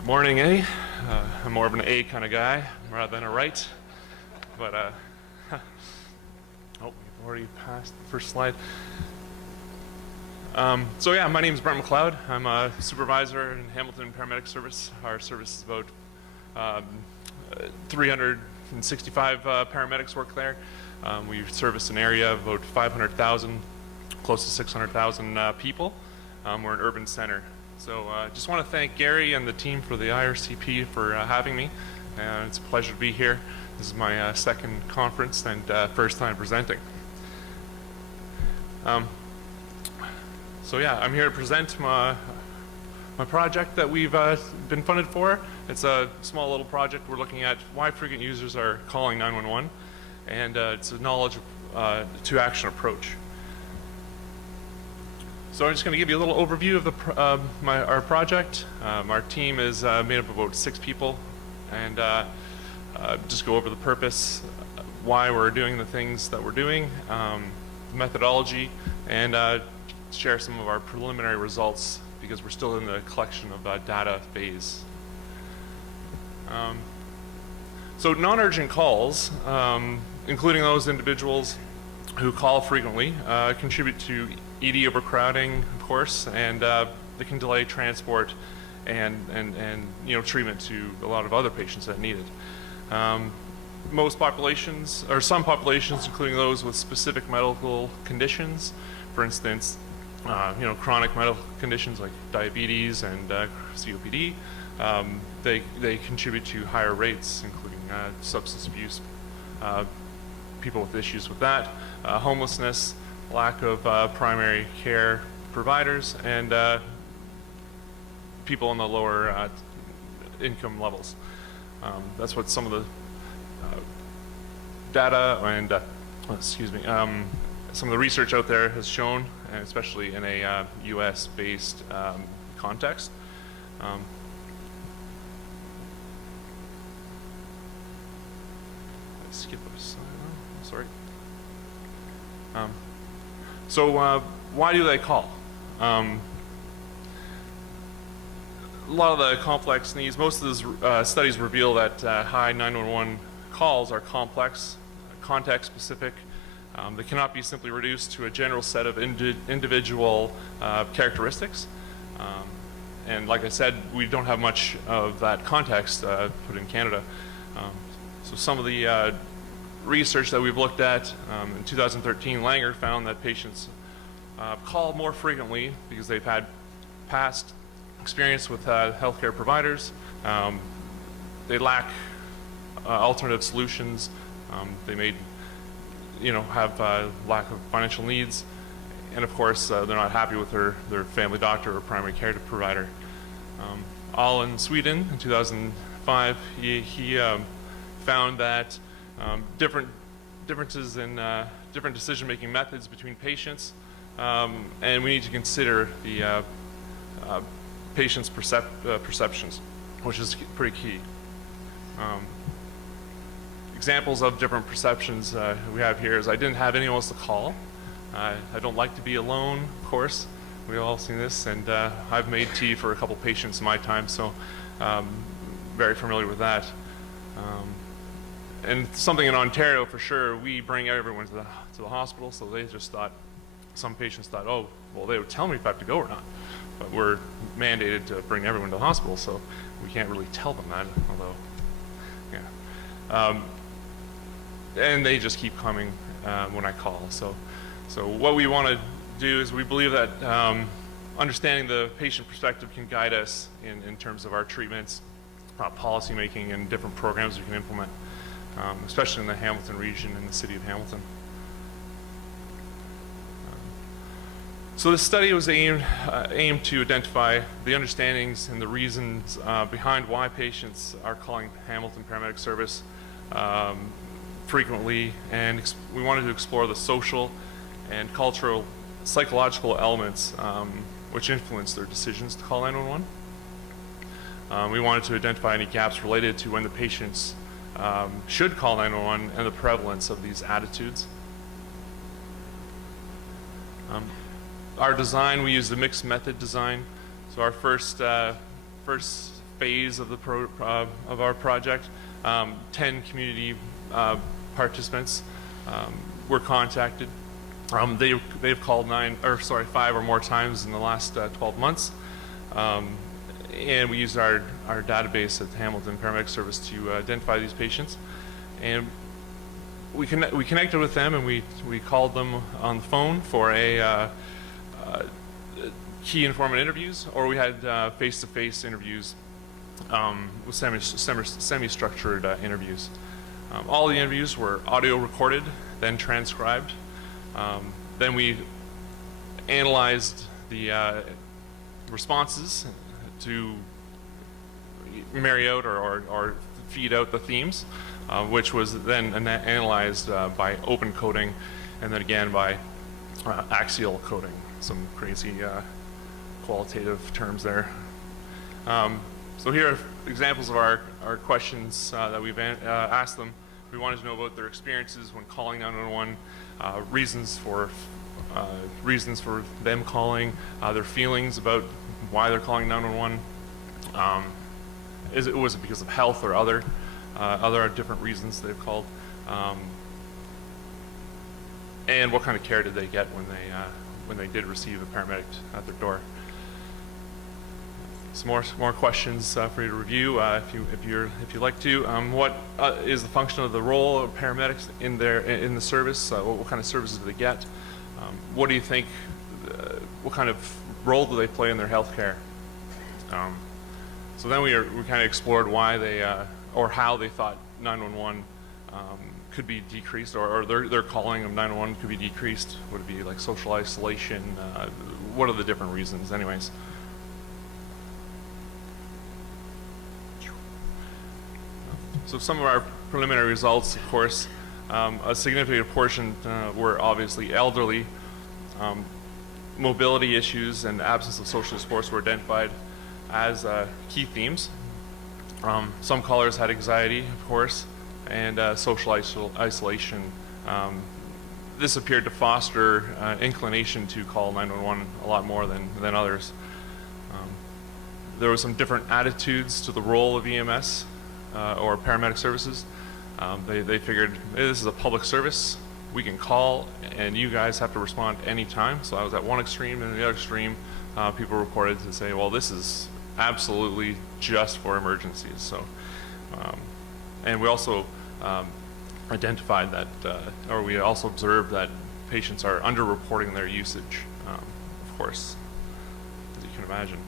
Good morning, eh? I'm more of an A kind of guy rather than a right. But, oh, we've already passed the first slide. So yeah, my name is Brent McLeod. I'm a supervisor in Hamilton Paramedic Service. Our service is about 365 paramedics work there. We service an area of about 500,000, close to 600,000 people. We're an urban center. So I just want to thank Gary and the team for the IRCP for having me. It's a pleasure to be here. This is my second conference and first time presenting. So yeah, I'm here to present my project that we've been funded for. It's a small little project. We're looking at why frequent users are calling 911, and it's a knowledge to action approach. So I'm just going to give you a little overview of our project. Our team is made up of about 6 people, and just go over the purpose, why we're doing the things that we're doing, methodology, and share some of our preliminary results because we're still in the collection of data phase. So non-urgent calls, including those individuals who call frequently, contribute to ED overcrowding, of course, and they can delay transport and treatment to a lot of other patients that need it. Most populations, or some populations, including those with specific medical conditions, for instance, chronic medical conditions like diabetes and COPD, they contribute to higher rates, including substance abuse, people with issues with that, homelessness, lack of primary care providers, and people in the lower income levels. That's what some of the data and some of the research out there has shown, and especially in a US-based context. Skip a slide. Oh, sorry. So why do they call? A lot of the complex needs, most of the studies reveal that high 911 calls are complex, context specific. They cannot be simply reduced to a general set of individual characteristics. And like I said, we don't have much of that context put in Canada. So some of the research that we've looked at, in 2013, Langer found that patients call more frequently because they've had past experience with healthcare providers. They lack alternative solutions. They may, have lack of financial needs, and of course, they're not happy with their family doctor or primary care provider. All in Sweden in 2005, he found that differences in different decision-making methods between patients, and we need to consider the patient's perceptions, which is pretty key. Examples of different perceptions we have here is I didn't have anyone else to call. I don't like to be alone, of course. We've all seen this, and I've made tea for a couple patients in my time, so very familiar with that. And something in Ontario for sure, we bring everyone to the hospital, so they just thought, some patients thought, oh, well, they would tell me if I have to go or not. But we're mandated to bring everyone to the hospital, so we can't really tell them that, although, yeah. And they just keep coming when I call. So what we want to do is we believe that understanding the patient perspective can guide us in terms of our treatments, policy making, and different programs we can implement. Especially in the Hamilton region and the city of Hamilton. So this study was aimed to identify the understandings and the reasons behind why patients are calling Hamilton Paramedic Service frequently, and we wanted to explore the social and cultural, psychological elements which influence their decisions to call 911. We wanted to identify any gaps related to when the patients should call 911 and the prevalence of these attitudes. Our design, we used a mixed method design. So our first phase of the of our project. 10 community participants were contacted. They've called 5 or more times in the last 12 months. And we used our database at Hamilton Paramedic Service to identify these patients. And we connected with them, and we called them on the phone for key informant interviews, or we had face-to-face interviews with semi-structured interviews. All the interviews were audio recorded, then transcribed. Then we analyzed the responses to marry out or feed out the themes, which was then analyzed by open coding, and then again by axial coding. Some crazy qualitative terms there. So here are examples of our questions that we've asked them. We wanted to know about their experiences when calling 911, reasons for them calling, their feelings about why they're calling 911. Was it because of health or other different reasons they've called, and what kind of care did they get when they did receive a paramedic at their door. Some more questions for you to review if you like to. What is the function of the role of paramedics in the service? What kind of services do they get? What do you think? What kind of role do they play in their health care? So then we kind of explored why they or how they thought 911 could be decreased, or their calling of 911 could be decreased. Would it be like social isolation? What are the different reasons, anyways? So some of our preliminary results, of course, a significant portion were obviously elderly. Mobility issues and absence of social supports were identified as key themes. Some callers had anxiety, of course, and social isolation. This appeared to foster inclination to call 911 a lot more than others. There were some different attitudes to the role of EMS or paramedic services. They figured, hey, this is a public service. We can call, and you guys have to respond anytime. So I was at one extreme, and the other extreme, people reported to say, well, this is absolutely just for emergencies. So, and we also identified that, or we also observed that patients are underreporting their usage, of course, as you can imagine.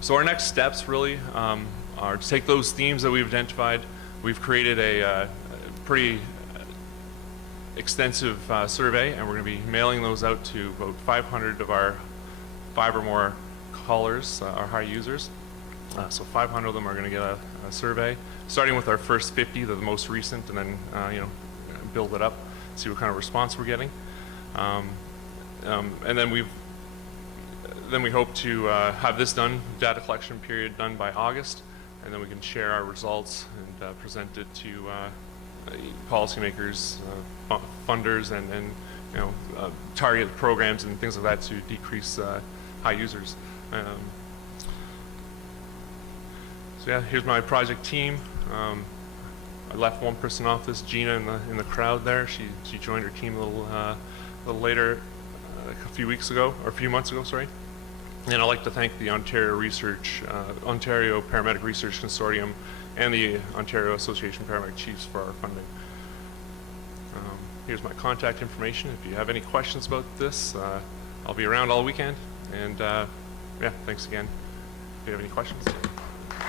So our next steps really are to take those themes that we've identified. We've created a pretty extensive survey, and we're going to be mailing those out to about 500 of our 5 or more callers, our high users. So 500 of them are going to get a survey, starting with our first 50, the most recent, and then build it up, see what kind of response we're getting. And then we hope to have this done, data collection period done by August, and then we can share our results and present it to policymakers, funders, and target programs and things like that to decrease high users. So yeah, here's my project team. I left one person off this, Gina, in the crowd there. She joined her team a little later, a few months ago, sorry. And I'd like to thank the Ontario Paramedic Research Consortium and the Ontario Association of Paramedic Chiefs for our funding. Here's my contact information. If you have any questions about this, I'll be around all weekend. And yeah, thanks again if you have any questions.